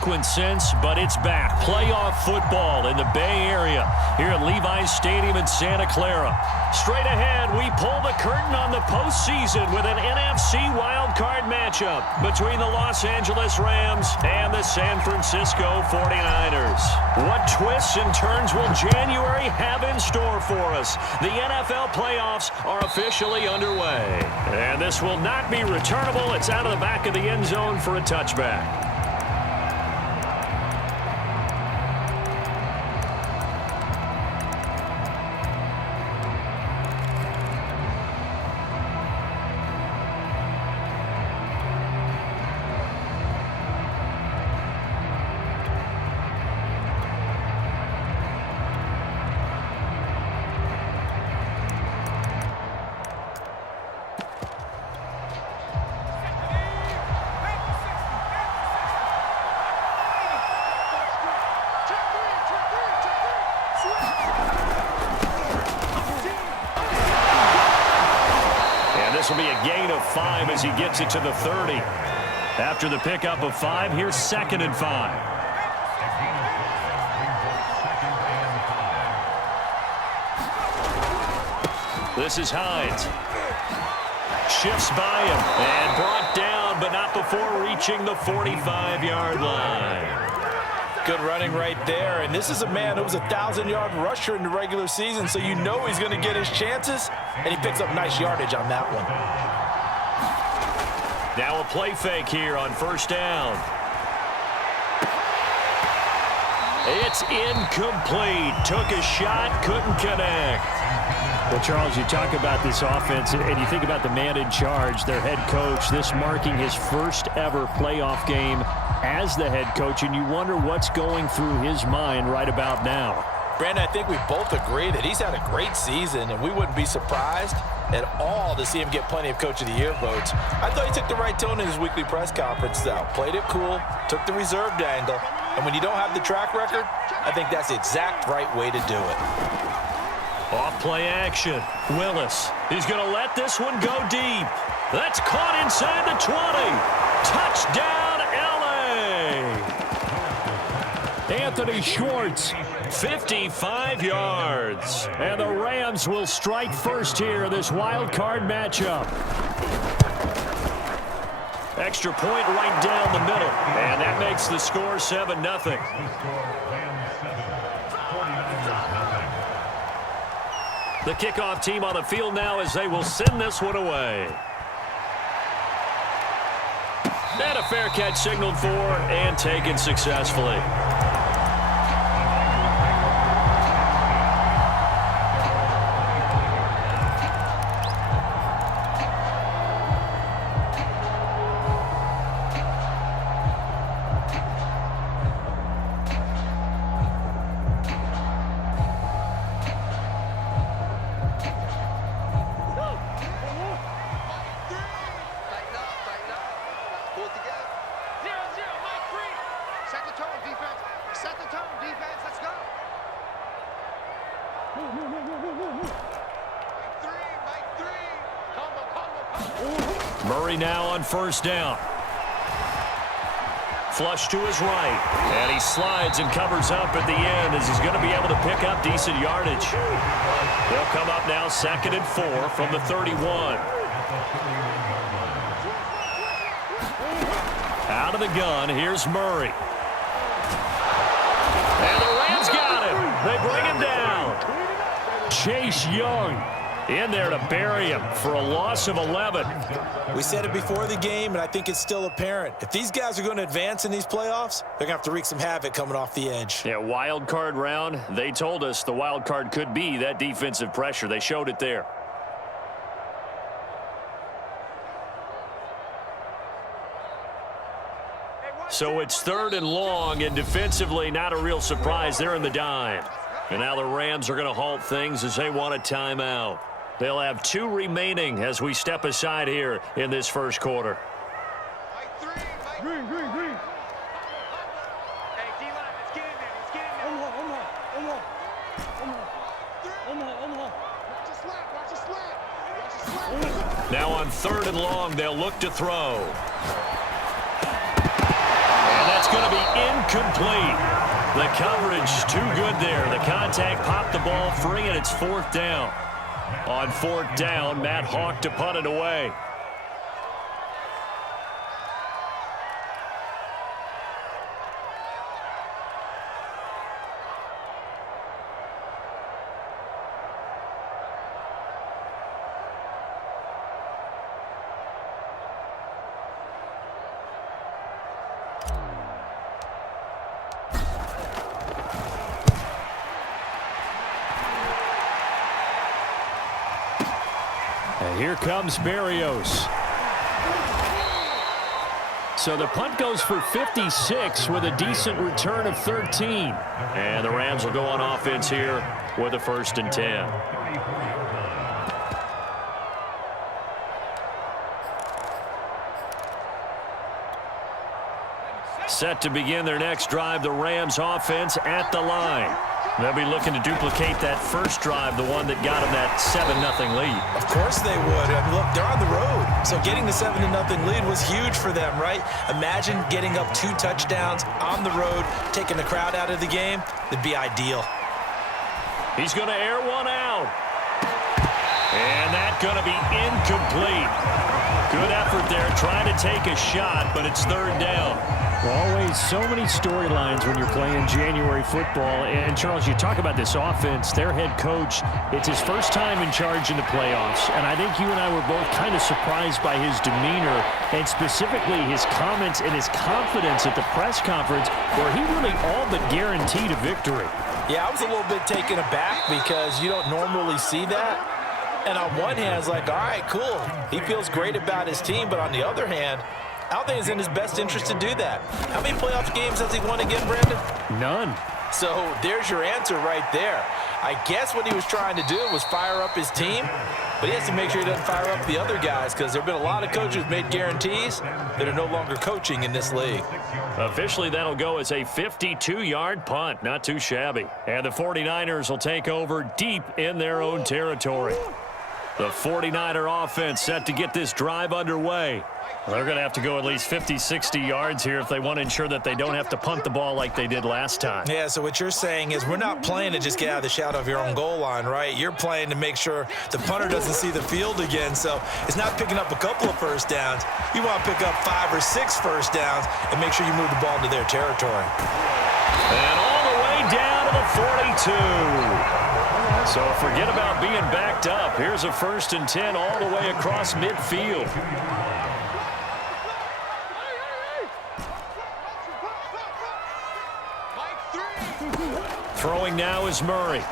Since, but it's back. Playoff football in the Bay Area here at Levi's Stadium in Santa Clara. Straight ahead, we pull the curtain on the postseason with an NFC wildcard matchup between the Los Angeles Rams and the San Francisco 49ers. What twists and turns will January have in store for us? The NFL playoffs are officially underway. And this will not be returnable. It's out of the back of the end zone for a touchback. This will be a gain of 5 as he gets it to the 30. After the pickup of 5, here's 2nd and 5. This is Hines. Shifts by him and brought down, but not before reaching the 45-yard line. Good running right there, and this is a man who was a 1,000-yard rusher in the regular season, so you know he's going to get his chances, and he picks up nice yardage on that one. Now a play fake here on 1st down. It's incomplete. Took a shot, couldn't connect. Well, Charles, you talk about this offense, and you think about the man in charge, their head coach, this marking his first ever playoff game as the head coach, and you wonder what's going through his mind right about now. Brandon, I think we both agree that he's had a great season, and we wouldn't be surprised at all to see him get plenty of Coach of the Year votes. I thought he took the right tone in his weekly press conference, though. Played it cool, took the reserved angle, and when you don't have the track record, I think that's the exact right way to do it. Off-play action. Willis. He's going to let this one go deep. That's caught inside the 20. Touchdown, L.A. Anthony Schwartz, 55 yards. And the Rams will strike first here in this wild card matchup. Extra point right down the middle. And that makes the score 7-0. The kickoff team on the field now as they will send this one away. And a fair catch signaled for and taken successfully. Murray now on 1st down. Flush to his right. And he slides and covers up at the end as he's going to be able to pick up decent yardage. They'll come up now 2nd and 4 from the 31. Out of the gun, here's Murray. And the Rams got him. They bring him down. Chase Young in there to bury him for a loss of 11. We said it before the game, and I think it's still apparent. If these guys are going to advance in these playoffs, they're going to have to wreak some havoc coming off the edge. Yeah, wild card round. They told us the wild card could be that defensive pressure. They showed it there. So it's 3rd and long, and defensively not a real surprise. They're in the dime. And now the Rams are going to halt things as they want a timeout. They'll have 2 remaining as we step aside here in this first quarter. Green. Hey, D-line, let's get in there. Let's get in there. Watch your slap. Now on 3rd and long, they'll look to throw. And that's going to be incomplete. The coverage too good there. The contact popped the ball free, and it's fourth down. On fourth down, Matt Hawk to punt it away. And here comes Berrios. So the punt goes for 56 with a decent return of 13. And the Rams will go on offense here with a 1st and 10. Set to begin their next drive, the Rams offense at the line. They'll be looking to duplicate that first drive, the one that got them that 7-0 lead. Of course they would. I mean, look, they're on the road. So getting the 7-0 lead was huge for them, right? Imagine getting up 2 touchdowns on the road, taking the crowd out of the game. It'd be ideal. He's going to air one out. And that's going to be incomplete. Good effort there, trying to take a shot, but it's 3rd down. Always so many storylines when you're playing January football. And, Charles, you talk about this offense, their head coach, it's his first time in charge in the playoffs. And I think you and I were both kind of surprised by his demeanor and specifically his comments and his confidence at the press conference where he really all but guaranteed a victory. Yeah, I was a little bit taken aback because you don't normally see that. And on one hand, it's like, all right, cool. He feels great about his team. But on the other hand, I don't think it's in his best interest to do that. How many playoff games has he won again, Brandon? None. So there's your answer right there. I guess what he was trying to do was fire up his team, but he has to make sure he doesn't fire up the other guys because there have been a lot of coaches made guarantees that are no longer coaching in this league. Officially, that'll go as a 52-yard punt. Not too shabby. And the 49ers will take over deep in their own territory. The 49er offense set to get this drive underway. They're going to have to go at least 50, 60 yards here if they want to ensure that they don't have to punt the ball like they did last time. Yeah, so what you're saying is we're not playing to just get out of the shadow of your own goal line, right? You're playing to make sure the punter doesn't see the field again. So it's not picking up a couple of first downs. You want to pick up 5 or 6 first downs and make sure you move the ball into their territory. And all the way down to the 42. So forget about being backed up. Here's a 1st and 10 all the way across midfield. Throwing now is Murray.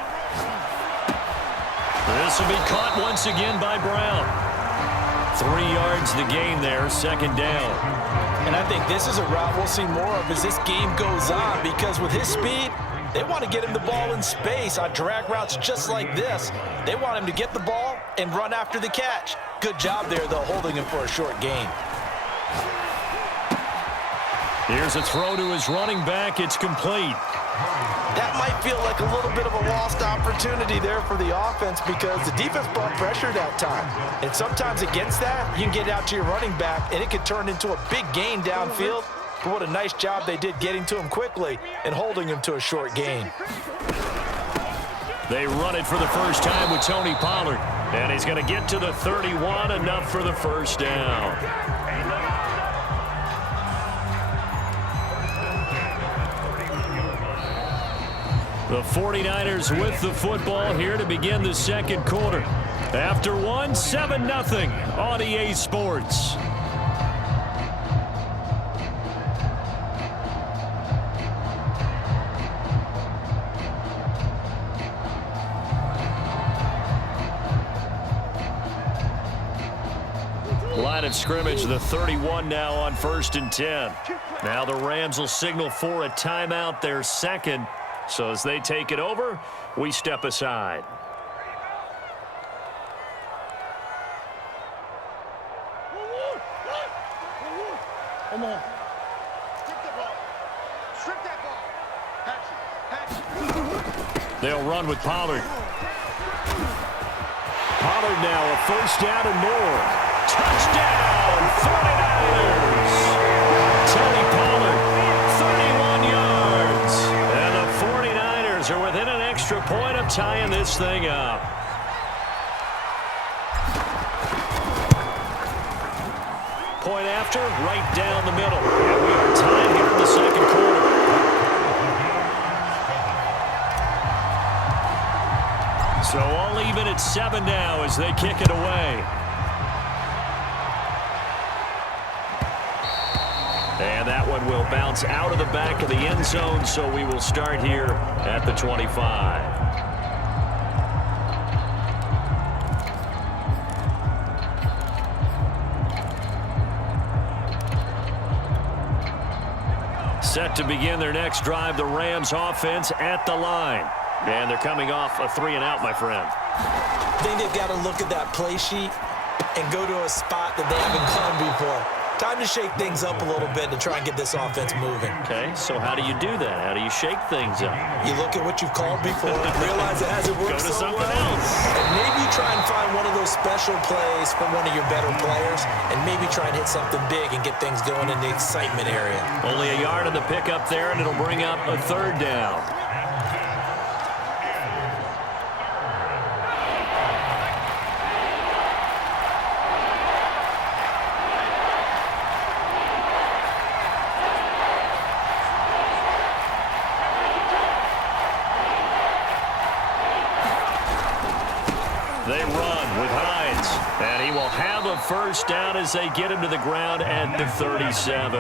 This will be caught once again by Brown. 3 yards the gain there, 2nd down. And I think this is a route we'll see more of as this game goes on because with his speed, they want to get him the ball in space on drag routes just like this. They want him to get the ball and run after the catch. Good job there, though, holding him for a short gain. Here's a throw to his running back. It's complete. That might feel like a little bit of a lost opportunity there for the offense because the defense brought pressure that time. And sometimes against that, you can get out to your running back, and it could turn into a big gain downfield. But what a nice job they did getting to him quickly and holding him to a short gain. They run it for the first time with Tony Pollard. And he's going to get to the 31, enough for the 1st down. The 49ers with the football here to begin the 2nd quarter. After one, 7-0 on EA Sports. Line of scrimmage, the 31 now on 1st and 10. Now the Rams will signal for a timeout, their 2nd. So as they take it over, we step aside. Come on. Strip the ball. Strip that ball. Hatch. They'll run with Pollard. Pollard now a 1st down and more. Touchdown, 49ers. Tony Pollard, Rams are within an extra point of tying this thing up. Point after, right down the middle. And we are tied here in the second quarter. So all even at 7 now as they kick it away. And that one will bounce out of the back of the end zone, so we will start here at the 25. Set to begin their next drive, the Rams offense at the line. And they're coming off a 3-and-out, my friend. I think they've got to look at that play sheet and go to a spot that they haven't gone before. Time to shake things up a little bit to try and get this offense moving. Okay, so how do you do that? How do you shake things up? You look at what you've called before, realize it hasn't worked so well, and maybe try and find one of those special plays from one of your better players, and maybe try and hit something big and get things going in the excitement area. Only a yard on the pickup there, and it'll bring up a 3rd down. They run with Hines, and he will have a 1st down as they get him to the ground at the 37.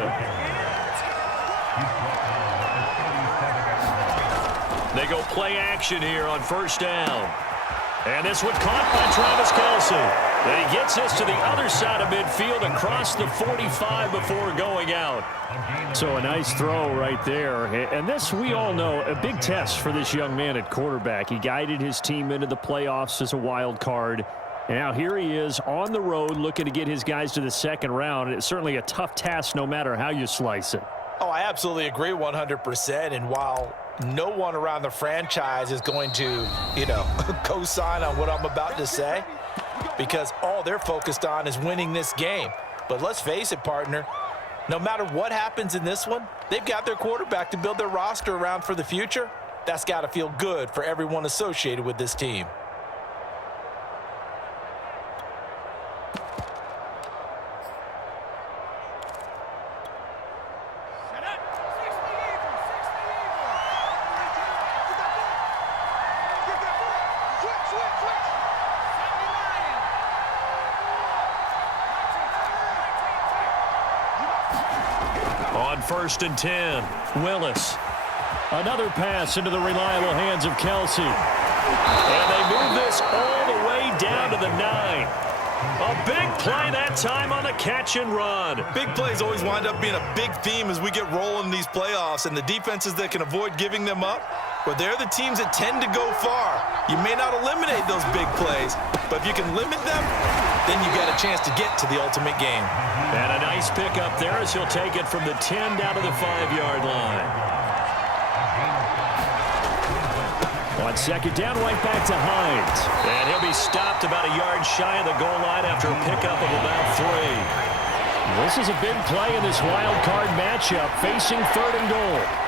They go play action here on 1st down. And this one caught by Travis Kelce. And he gets this to the other side of midfield across the 45 before going out. So a nice throw right there. And this, we all know, a big test for this young man at quarterback. He guided his team into the playoffs as a wild card. And now here he is on the road looking to get his guys to the 2nd round. It's certainly a tough task no matter how you slice it. Oh, I absolutely agree 100%. And while no one around the franchise is going to, co-sign on what I'm about to say, because all they're focused on is winning this game. But let's face it, partner, no matter what happens in this one, they've got their quarterback to build their roster around for the future. That's got to feel good for everyone associated with this team. On 1st and 10, Willis. Another pass into the reliable hands of Kelce. And they move this all the way down to the 9. A big play that time on the catch and run. Big plays always wind up being a big theme as we get rolling in these playoffs, and the defenses that can avoid giving them up, well, they're the teams that tend to go far. You may not eliminate those big plays, but if you can limit them, then you got a chance to get to the ultimate game. And a nice pickup there as he'll take it from the 10 down to the 5-yard line. On 2nd down, right back to Hines. And he'll be stopped about a yard shy of the goal line after a pickup of about 3. This is a big play in this wild card matchup, facing 3rd and goal.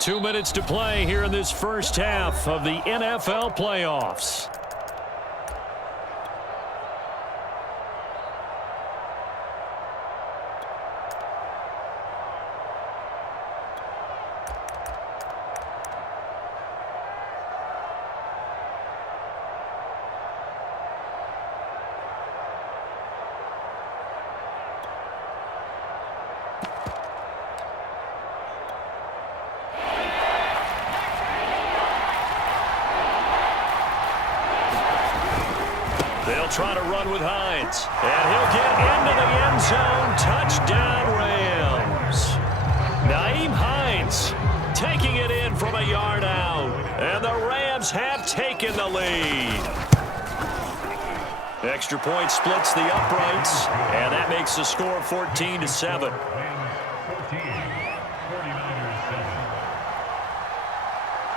Two minutes to play here in this first half of the NFL playoffs. They'll try to run with Hines. And he'll get into the end zone. Touchdown, Rams. Nyheim Hines taking it in from a yard out. And the Rams have taken the lead. Extra point splits the uprights, and that makes the score 14-7.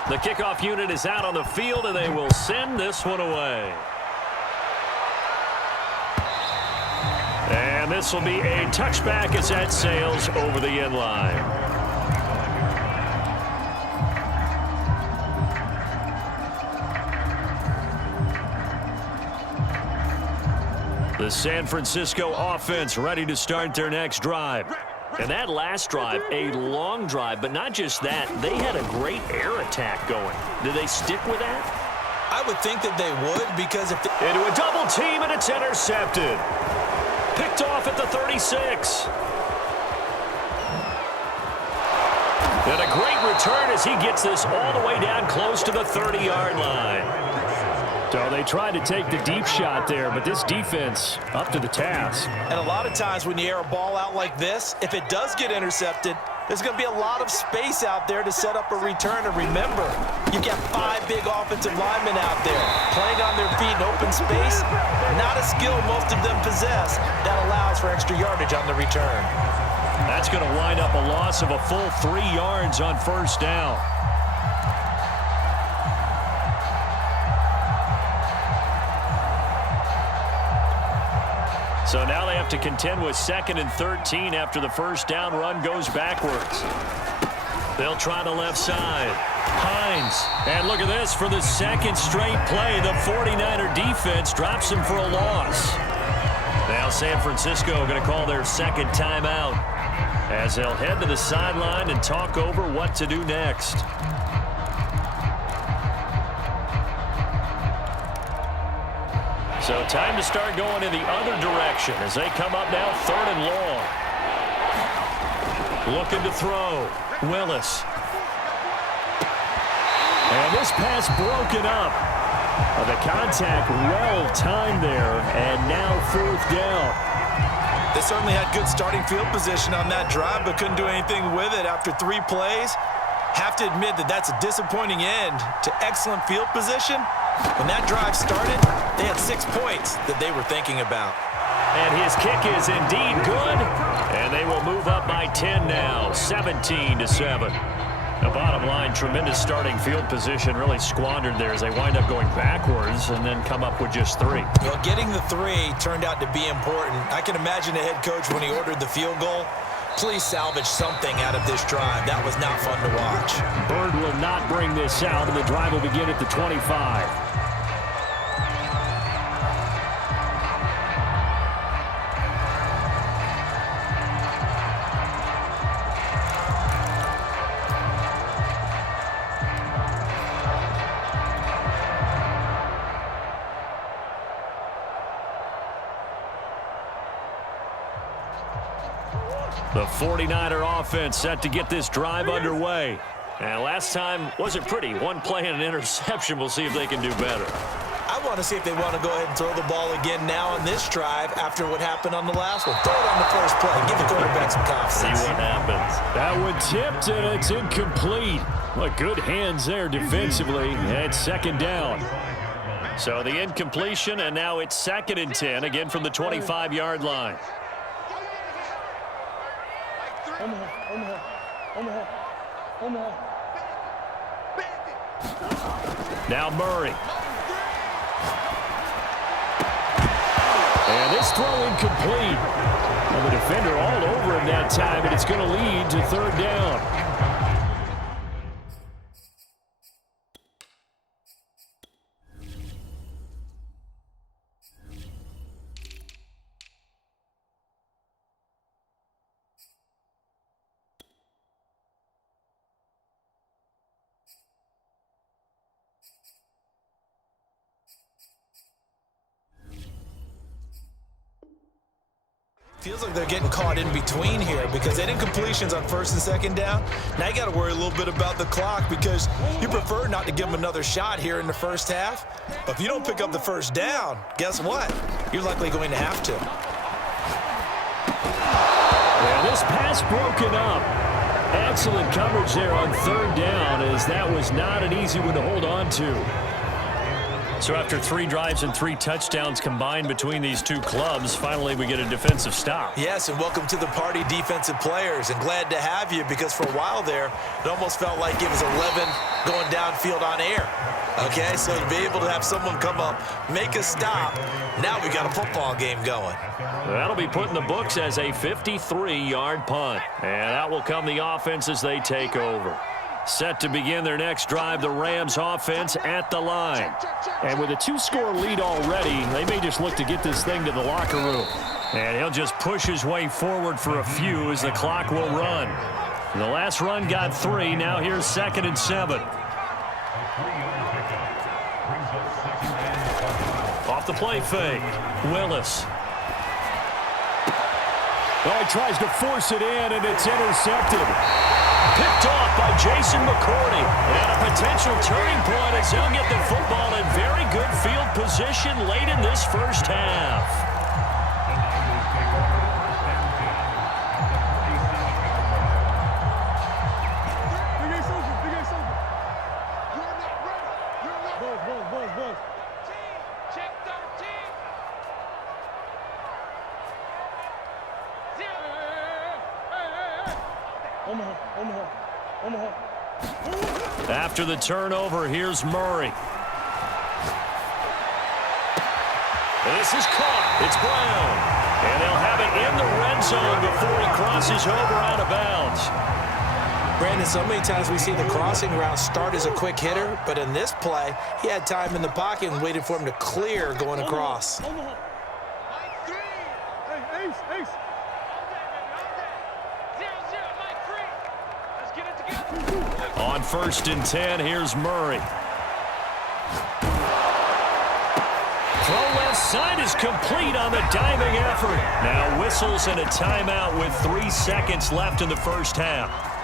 The kickoff unit is out on the field, and they will send this one away. And this will be a touchback as that sails over the end line. The San Francisco offense ready to start their next drive. And that last drive, a long drive, but not just that. They had a great air attack going. Did they stick with that? I would think that they would, because if they... Into a double team, and it's intercepted. Picked off at the 36. And a great return as he gets this all the way down close to the 30-yard line. So they tried to take the deep shot there, but this defense up to the task. And a lot of times when you air a ball out like this, if it does get intercepted, there's going to be a lot of space out there to set up a return. And remember, you've got 5 big offensive linemen out there playing on their feet in open space. Not a skill most of them possess that allows for extra yardage on the return. That's going to wind up a loss of a full 3 yards on first down. So now they have to contend with 2nd and 13 after the first down run goes backwards. They'll try the left side. Hines. And look at this for the second straight play. The 49er defense drops him for a loss. Now San Francisco going to call their second timeout as they'll head to the sideline and talk over what to do next. So time to start going in the other direction as they come up now 3rd and long. Looking to throw. Willis. And this pass broken up. The contact well timed there, and now 4th down. They certainly had good starting field position on that drive, but couldn't do anything with it after 3 plays. Have to admit that that's a disappointing end to excellent field position. When that drive started, they had 6 points that they were thinking about. And his kick is indeed good. And they will move up by 10 now, 17-7. The bottom line, tremendous starting field position, really squandered there as they wind up going backwards and then come up with just 3. Well, getting the 3 turned out to be important. I can imagine the head coach when he ordered the field goal. Please salvage something out of this drive. That was not fun to watch. Bird will not bring this out, and the drive will begin at the 25. The 49er offense set to get this drive underway. And last time wasn't pretty. 1 play and an interception. We'll see if they can do better. I want to see if they want to go ahead and throw the ball again now on this drive after what happened on the last one. Throw it on the first play. Give the quarterback some confidence. See what happens. That one tipped, and it's incomplete. Well, good hands there defensively. And 2nd down. So the incompletion, and now it's 2nd and 10, again from the 25-yard line. Now Murray. And this throw incomplete. And the defender all over him that time, and it's going to lead to 3rd down. Feels like they're getting caught in between here because they did incompletions on 1st and 2nd down. Now you got to worry a little bit about the clock because you prefer not to give them another shot here in the first half. But if you don't pick up the 1st down, guess what? You're likely going to have to. Well, this pass broken up. Excellent coverage there on 3rd down as that was not an easy one to hold on to. So after 3 drives and 3 touchdowns combined between these two clubs, finally we get a defensive stop. Yes, and welcome to the party, defensive players, and glad to have you, because for a while there, it almost felt like it was 11 going downfield on air. Okay, so to be able to have someone come up, make a stop, now we got a football game going. That'll be put in the books as a 53-yard punt. And out will come the offense as they take over. Set to begin their next drive, the Rams offense at the line. And with a 2-score lead already, they may just look to get this thing to the locker room. And he'll just push his way forward for a few as the clock will run. The last run got 3. Now here's 2nd and 7. Off the play fake. Willis. Oh, he tries to force it in, and it's intercepted. Picked off by Jason McCourty. And a potential turning point as they'll get the football in very good field position late in this first half. After the turnover, here's Murray. This is caught. It's Brown. And they'll have it in the red zone before he crosses over out of bounds. Brandon, so many times we see the crossing route start as a quick hitter, but in this play, he had time in the pocket and waited for him to clear going across. On 1st and 10, here's Murray. Throw left side is complete on the diving effort. Now whistles and a timeout with 3 seconds left in the first half.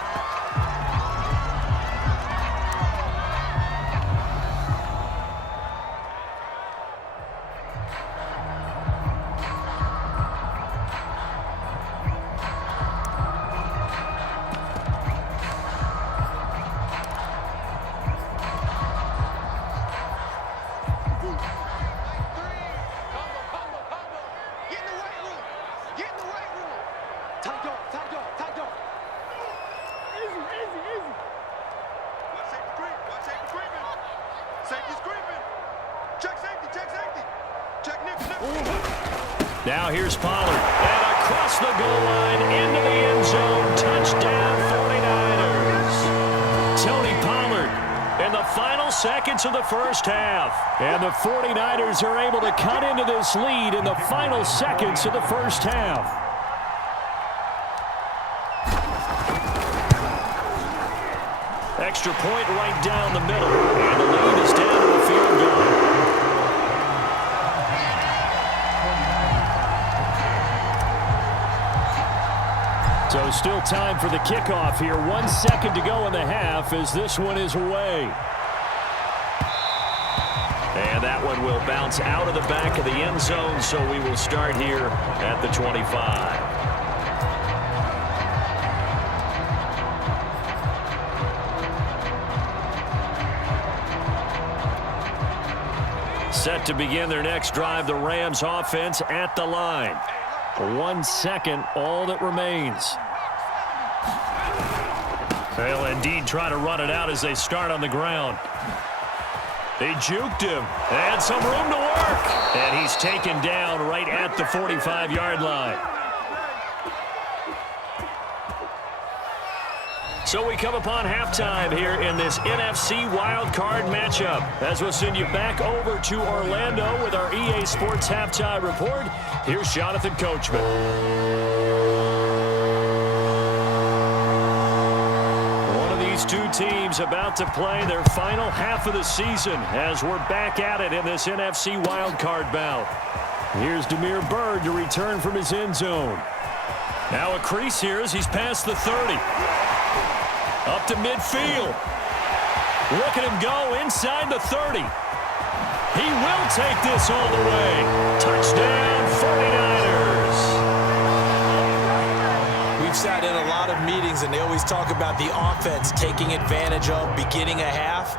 Now here's Pollard. And across the goal line into the end zone. Touchdown 49ers. Tony Pollard in the final seconds of the first half. And the 49ers are able to cut into this lead in the final seconds of the first half. Extra point right down the middle. And the lead is down to a field goal. So still time for the kickoff here. 1 second to go in the half as this one is away. And that one will bounce out of the back of the end zone, so we will start here at the 25. Set to begin their next drive, the Rams offense at the line. 1 second, all that remains. They'll indeed try to run it out as they start on the ground. They juked him. And some room to work. And he's taken down right at the 45-yard line. So we come upon halftime here in this NFC Wildcard matchup. As we'll send you back over to Orlando with our EA Sports Halftime Report, here's Jonathan Coachman. One of these two teams about to play their final half of the season as we're back at it in this NFC Wildcard bout. Here's Damiere Byrd to return from his end zone. Now a crease here as he's past the 30. Up to midfield. Look at him go inside the 30. He will take this all the way. Touchdown, 49ers. We've sat in a lot of meetings, and they always talk about the offense taking advantage of beginning a half.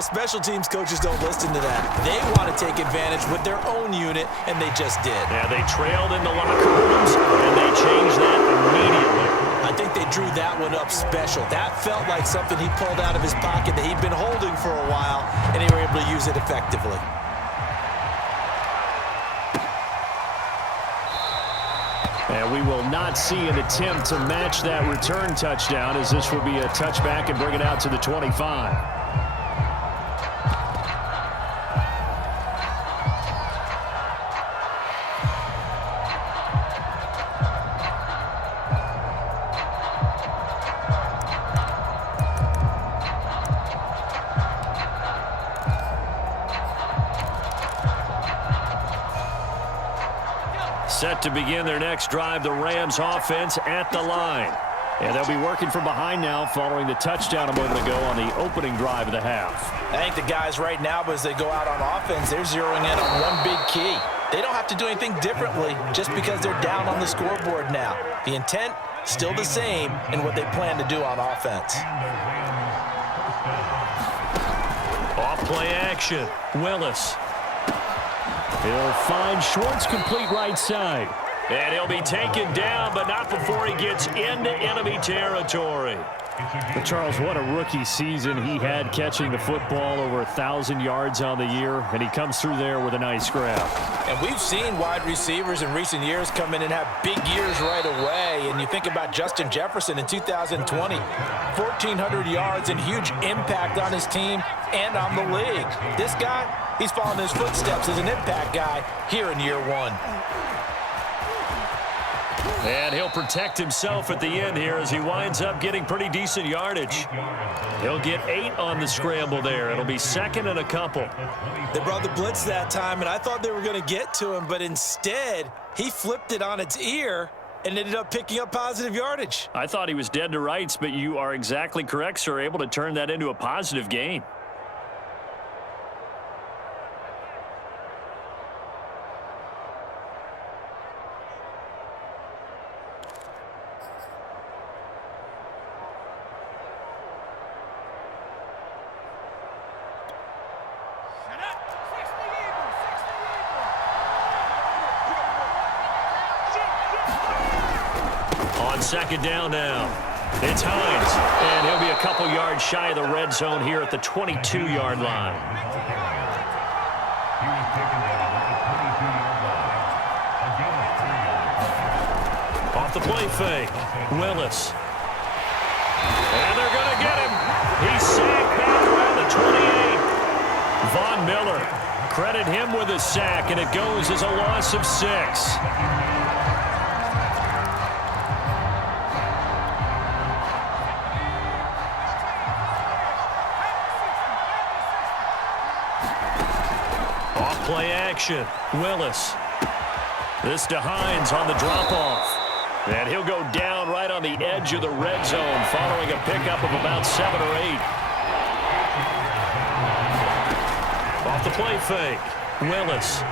Special teams coaches don't listen to that. They want to take advantage with their own unit, and they just did. Yeah, they trailed in the locker rooms, and they changed that immediately. I think they drew that one up special. That felt like something he pulled out of his pocket that he'd been holding for a while, and they were able to use it effectively. And we will not see an attempt to match that return touchdown, as this will be a touchback and bring it out to the 25. Set to begin their next drive, the Rams offense at the line. And they'll be working from behind now following the touchdown a moment ago on the opening drive of the half. I think the guys right now, as they go out on offense, they're zeroing in on one big key. They don't have to do anything differently just because they're down on the scoreboard now. The intent, still the same in what they plan to do on offense. Off play action, Willis. He'll find Schwartz complete right side. And he'll be taken down, but not before he gets into enemy territory. But Charles, what a rookie season he had, catching the football over 1,000 yards on the year, and he comes through there with a nice grab. And we've seen wide receivers in recent years come in and have big years right away. And you think about Justin Jefferson in 2020, 1,400 yards and huge impact on his team and on the league. This guy, he's following his footsteps as an impact guy here in year one. And he'll protect himself at the end here as he winds up getting pretty decent yardage. He'll get 8 on the scramble there. It'll be second and a couple. They brought the blitz that time, and I thought they were going to get to him, but instead, he flipped it on its ear and ended up picking up positive yardage. I thought he was dead to rights, but you are exactly correct, sir, able to turn that into a positive gain. Second down now. It's Hines, and he'll be a couple yards shy of the red zone here at the 22-yard line. Off the play fake, Willis. And they're going to get him. He's sacked back around the 28. Von Miller, credit him with a sack, and it goes as a loss of 6. Play action, Willis. This to Hines on the drop-off. And he'll go down right on the edge of the red zone following a pickup of about 7 or 8. Off the play fake, Willis.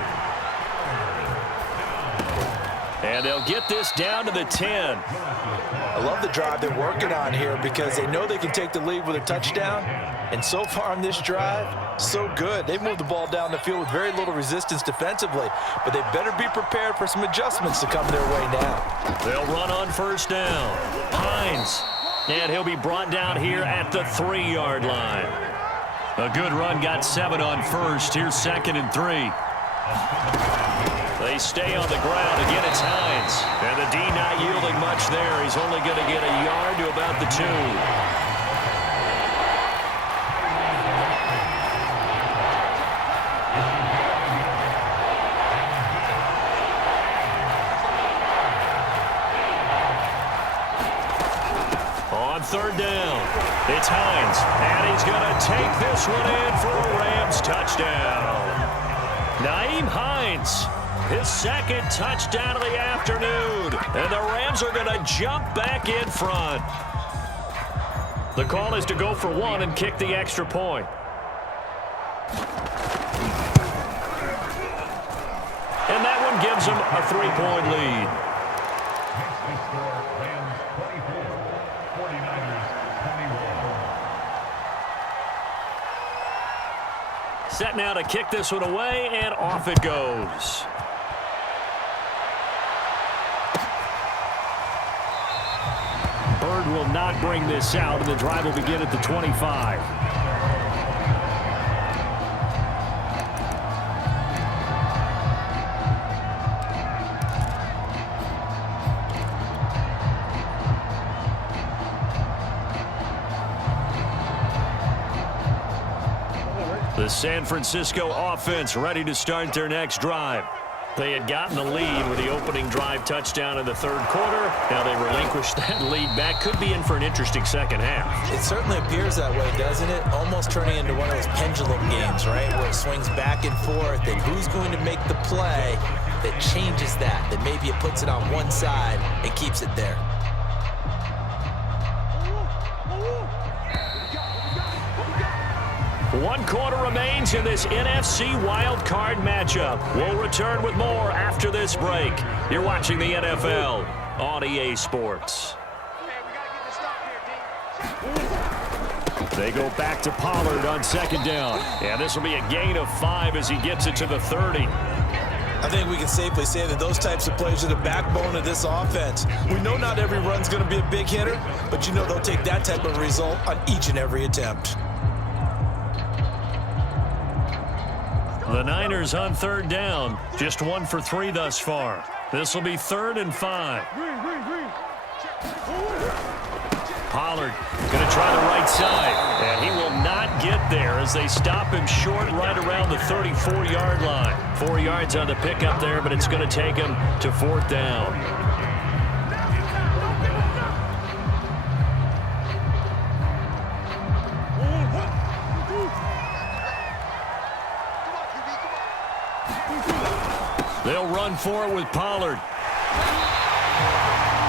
And they'll get this down to the 10. I love the drive they're working on here because they know they can take the lead with a touchdown. And so far on this drive, so good. They've moved the ball down the field with very little resistance defensively, but they better be prepared for some adjustments to come their way now. They'll run on first down. Hines. And he'll be brought down here at the 3-yard line. A good run, got 7 on first. Here's second and 3. They stay on the ground. Again, it's Hines. And the D not yielding much there. He's only going to get a yard to about the 2. Third down. It's Hines, and he's going to take this one in for a Rams touchdown. Nyheim Hines, his second touchdown of the afternoon, and the Rams are going to jump back in front. The call is to go for 1 and kick the extra point. And that one gives them a 3-point lead. Set now to kick this one away, and off it goes. Bird will not bring this out, and the drive will begin at the 25. The San Francisco offense ready to start their next drive. They had gotten the lead with the opening drive touchdown in the third quarter. Now they relinquished that lead back. Could be in for an interesting second half. It certainly appears that way, doesn't it? Almost turning into one of those pendulum games, right, where it swings back and forth, and who's going to make the play that changes that maybe it puts it on one side and keeps it there. One quarter remains in this NFC Wildcard matchup. We'll return with more after this break. You're watching the NFL on EA Sports. They go back to Pollard on second down. And this will be a gain of 5 as he gets it to the 30. I think we can safely say that those types of plays are the backbone of this offense. We know not every run's going to be a big hitter, but you know they'll take that type of result on each and every attempt. The Niners on third down, just 1 for 3 thus far. This will be 3rd and 5. Pollard going to try the right side, and he will not get there as they stop him short right around the 34-yard line. 4 yards on the pickup there, but it's going to take him to 4th down. They'll run for it with Pollard.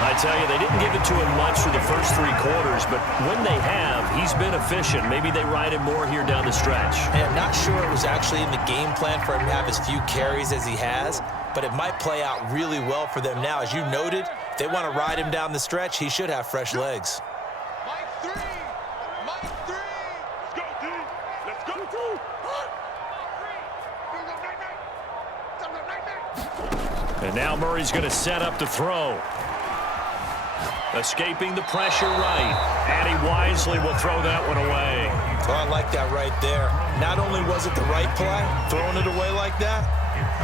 I tell you, they didn't give it to him much for the first 3 quarters, but when they have, he's been efficient. Maybe they ride him more here down the stretch. And I'm not sure it was actually in the game plan for him to have as few carries as he has, but it might play out really well for them now. As you noted, if they want to ride him down the stretch, he should have fresh legs. Mike 3. Let's go, D. Let's go. And now Murray's going to set up to throw. Escaping the pressure right. And he wisely will throw that one away. Oh, I like that right there. Not only was it the right play, throwing it away like that,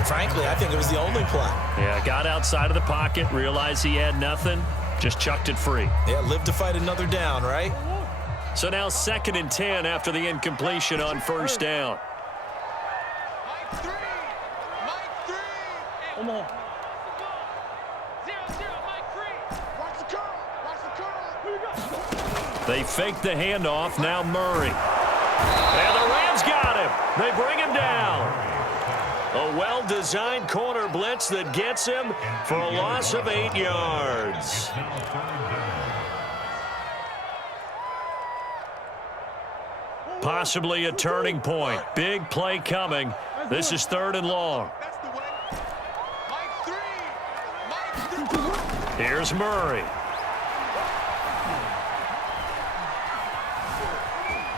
frankly, I think it was the only play. Yeah, got outside of the pocket, realized he had nothing, just chucked it free. Yeah, live to fight another down, right? So now 2nd and 10 after the incompletion on 1st down. Mike 3. Come on. 0-0, Mike 3. Watch the curl. Here we go. They fake the handoff. Now Murray. And the Rams got him. They bring him down. A well-designed corner blitz that gets him for a loss of 8 yards. Possibly a turning point. Big play coming. This is 3rd and long. That's the way. Mike 3. Here's Murray.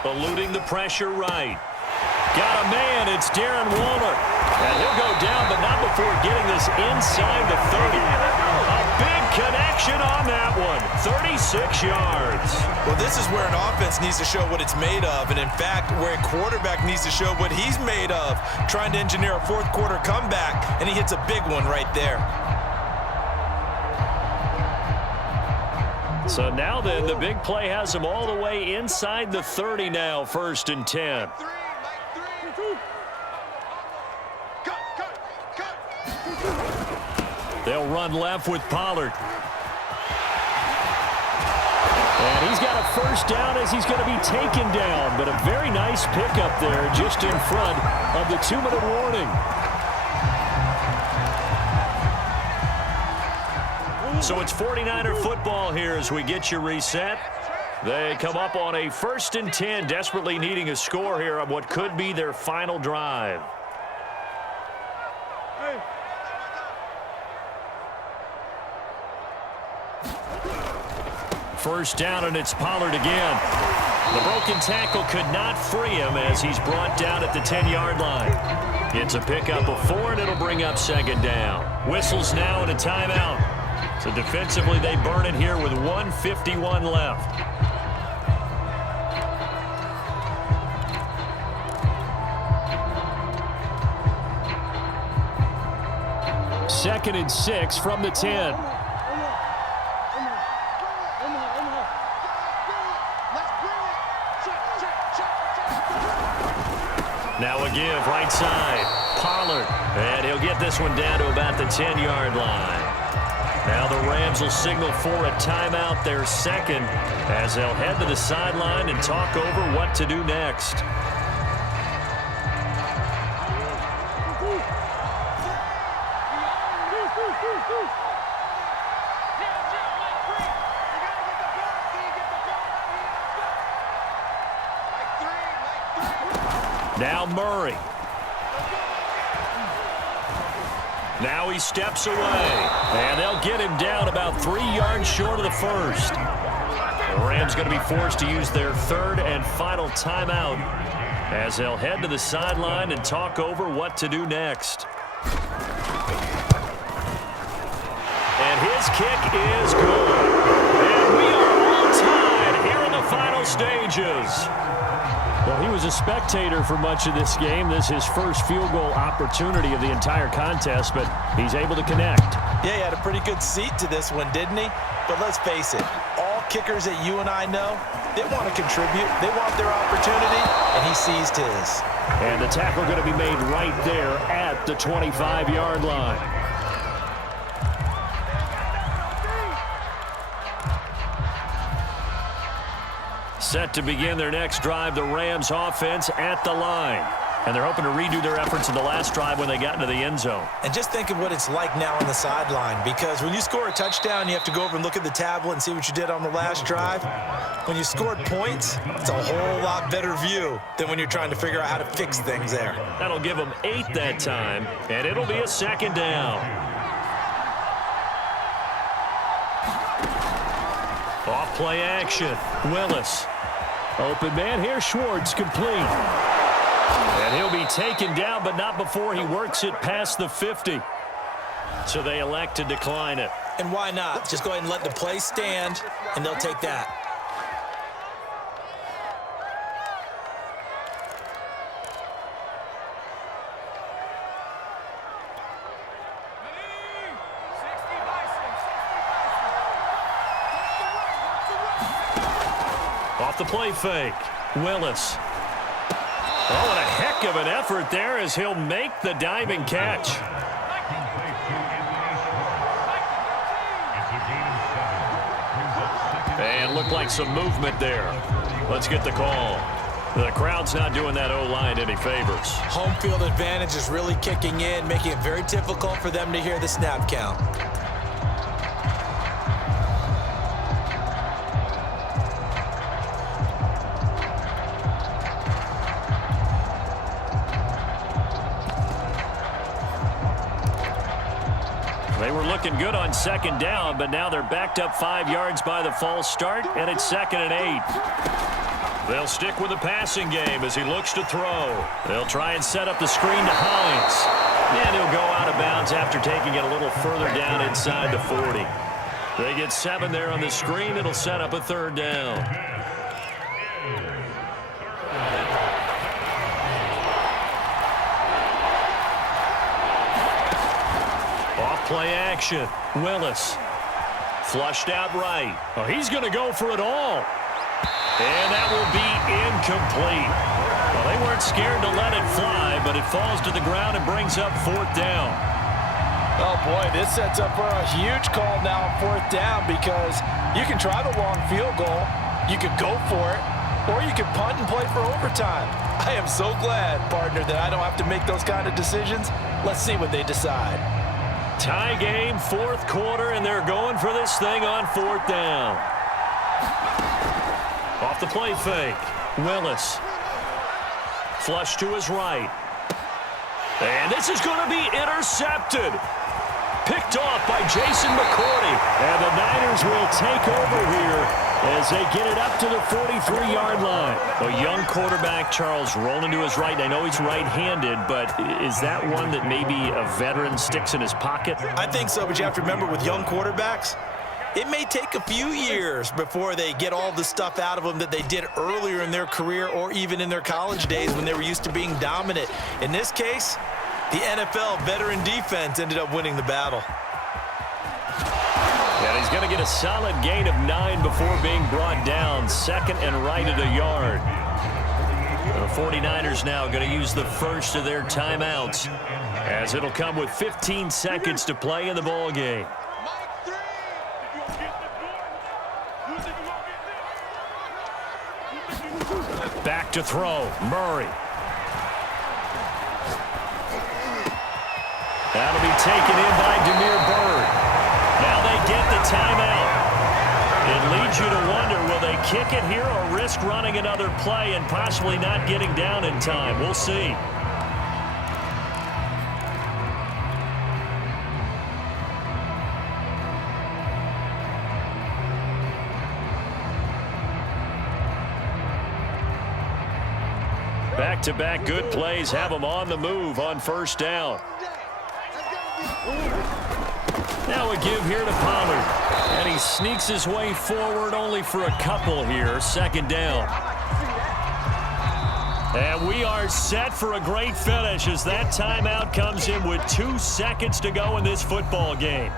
Eluding the pressure right. Got a man. It's Darren Waller. And he'll go down, but not before getting this inside the 30. A big connection on that one. 36 yards. Well, this is where an offense needs to show what it's made of, and in fact, where a quarterback needs to show what he's made of, trying to engineer a 4th quarter comeback, and he hits a big one right there. So now then, the big play has him all the way inside the 30 now, 1st and 10. Mike 3. Cut. They'll run left with Pollard. And he's got a 1st down as he's going to be taken down, but a very nice pickup there just in front of the 2-minute warning. So it's 49er football here as we get you reset. They come up on a 1st and 10, desperately needing a score here on what could be their final drive. First down, and it's Pollard again. The broken tackle could not free him as he's brought down at the 10-yard line. It's a pickup of 4, and it'll bring up second down. Whistles now and a timeout. So defensively, they burn it here with 1:51 left. Second and 6 from the 10. Now a give right side. Pollard. And he'll get this one down to about the 10-yard line. Now the Rams will signal for a timeout, their second, as they'll head to the sideline and talk over what to do next. Now Murray. Now he steps away. And they'll get him down about 3 yards short of the first. The Rams going to be forced to use their third and final timeout as they'll head to the sideline and talk over what to do next. And his kick is good. And we are all tied here in the final stages. Well, he was a spectator for much of this game. This is his first field goal opportunity of the entire contest, but he's able to connect. Yeah, he had a pretty good seat to this one, didn't he? But let's face it, all kickers that you and I know, they want to contribute. They want their opportunity, and he seized his. And the tackle going to be made right there at the 25-yard line. Set to begin their next drive, the Rams offense at the line. And they're hoping to redo their efforts in the last drive when they got into the end zone. And just think of what it's like now on the sideline, because when you score a touchdown, you have to go over and look at the tablet and see what you did on the last drive. When you scored points, it's a whole lot better view than when you're trying to figure out how to fix things there. That'll give them 8 that time, and it'll be a second down. Off play action. Willis. Open man here, Schwartz, complete. And he'll be taken down, but not before he works it past the 50. So they elect to decline it. And why not? Just go ahead and let the play stand, and they'll take that. Off the play fake. Willis. Oh, and a heck of an effort there as he'll make the diving catch. And looked like some movement there. Let's get the call. The crowd's not doing that O-line any favors. Home field advantage is really kicking in, making it very difficult for them to hear the snap count. They were looking good on second down, but now they're backed up 5 yards by the false start, and it's 2nd and 8. They'll stick with the passing game as he looks to throw. They'll try and set up the screen to Hines. And he'll go out of bounds after taking it a little further down inside the 40. They get 7 there on the screen. It'll set up a 3rd down. Play action. Willis. Flushed out right. Oh, he's going to go for it all. And that will be incomplete. Well, they weren't scared to let it fly, but it falls to the ground and brings up 4th down. Oh, boy, this sets up for a huge call now on 4th down, because you can try the long field goal, you could go for it, or you could punt and play for overtime. I am so glad, partner, that I don't have to make those kind of decisions. Let's see what they decide. Tie game, 4th quarter, and they're going for this thing on 4th down. Off the play fake. Willis. Flush to his right. And this is going to be intercepted. Picked off by Jason McCourty. And the Niners will take over here as they get it up to the 43-yard line. A young quarterback, Charles, rolling to his right. I know he's right-handed, but is that one that maybe a veteran sticks in his pocket? I think so, but you have to remember with young quarterbacks, it may take a few years before they get all the stuff out of them that they did earlier in their career or even in their college days when they were used to being dominant. In this case, the NFL veteran defense ended up winning the battle. And he's going to get a solid gain of 9 before being brought down. Second and right at a yard. The 49ers now going to use the first of their timeouts, as it'll come with 15 seconds to play in the ball game. Back to throw, Murray. That'll be taken in by Demir Bird. Now they get the timeout. It leads you to wonder, will they kick it here or risk running another play and possibly not getting down in time? We'll see. Back-to-back good plays have them on the move on first down. Now a give here to Pollard. And he sneaks his way forward only for a couple here. Second down. And we are set for a great finish as that timeout comes in with 2 seconds to go in this football game.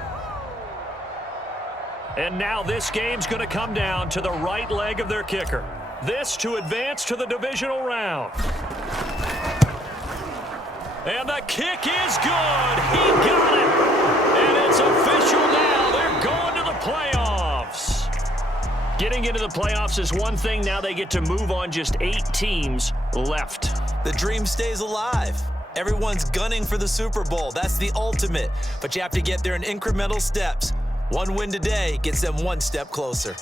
And now this game's going to come down to the right leg of their kicker. This to advance to the divisional round. And the kick is good. He got it. And it's official now. They're going to the playoffs. Getting into the playoffs is one thing. Now they get to move on. Just 8 teams left. The dream stays alive. Everyone's gunning for the Super Bowl. That's the ultimate. But you have to get there in incremental steps. One win today gets them one step closer.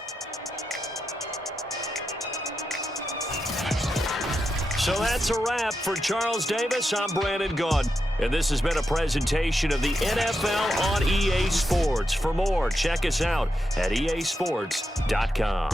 So that's a wrap for Charles Davis. I'm Brandon Gaudin. And this has been a presentation of the NFL on EA Sports. For more, check us out at easports.com.